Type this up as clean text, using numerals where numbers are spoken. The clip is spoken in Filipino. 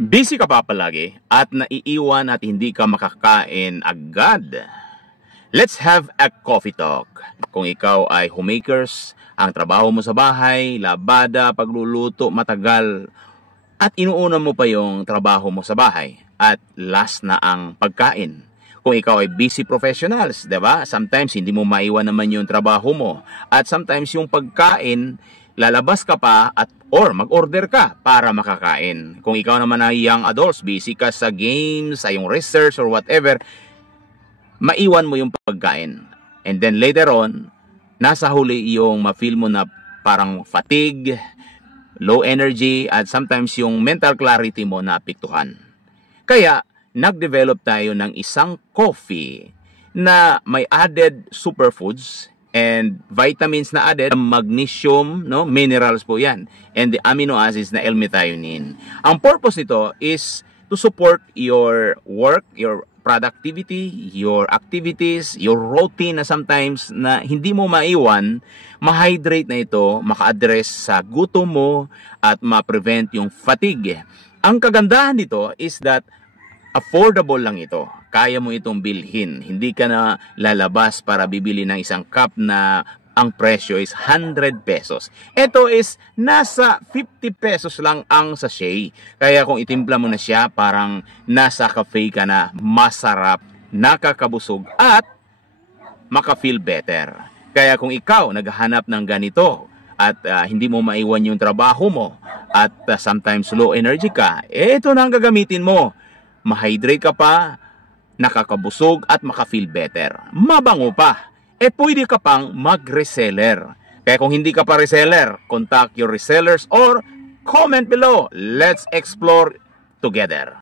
Busy ka pa palagi at naiiwan at hindi ka makakain agad. Let's have a coffee talk. Kung ikaw ay homemakers, ang trabaho mo sa bahay, labada, pagluluto, matagal, at inuuna mo pa yung trabaho mo sa bahay, at last na ang pagkain. Kung ikaw ay busy professionals, 'di ba? Sometimes hindi mo maiwan naman yung trabaho mo, at sometimes yung pagkain, lalabas ka pa at or mag-order ka para makakain. Kung ikaw naman ay young adults, busy ka sa games, sa yung research or whatever, maiwan mo yung pagkain. And then later on, nasa huli yung ma-feel mo na parang fatigue, low energy, at sometimes yung mental clarity mo naapektuhan. Kaya, nag-develop tayo ng isang coffee na may added superfoods and vitamins na added, magnesium, no, minerals po yan, and the amino acids na L-methionine. Ang purpose nito is to support your work, your productivity, your activities, your routine na sometimes na hindi mo maiwan. Ma-hydrate na ito, maka-address sa gutom mo at ma-prevent yung fatigue. Ang kagandahan nito is that affordable lang ito. Kaya mo itong bilhin. Hindi ka na lalabas para bibili ng isang cup na ang presyo is 100 pesos. Ito is nasa 50 pesos lang ang sachet. Kaya kung itimpla mo na siya, parang nasa cafe ka na, masarap, nakakabusog, at maka-feel better. Kaya kung ikaw naghahanap ng ganito at hindi mo maiwan yung trabaho mo at sometimes low energy ka, ito na ang gagamitin mo. Ma-hydrate ka pa, nakakabusog at maka-feel better. Mabango pa. Pwede ka pang mag-reseller. Kaya kung hindi ka pa reseller, contact your resellers or comment below. Let's explore together.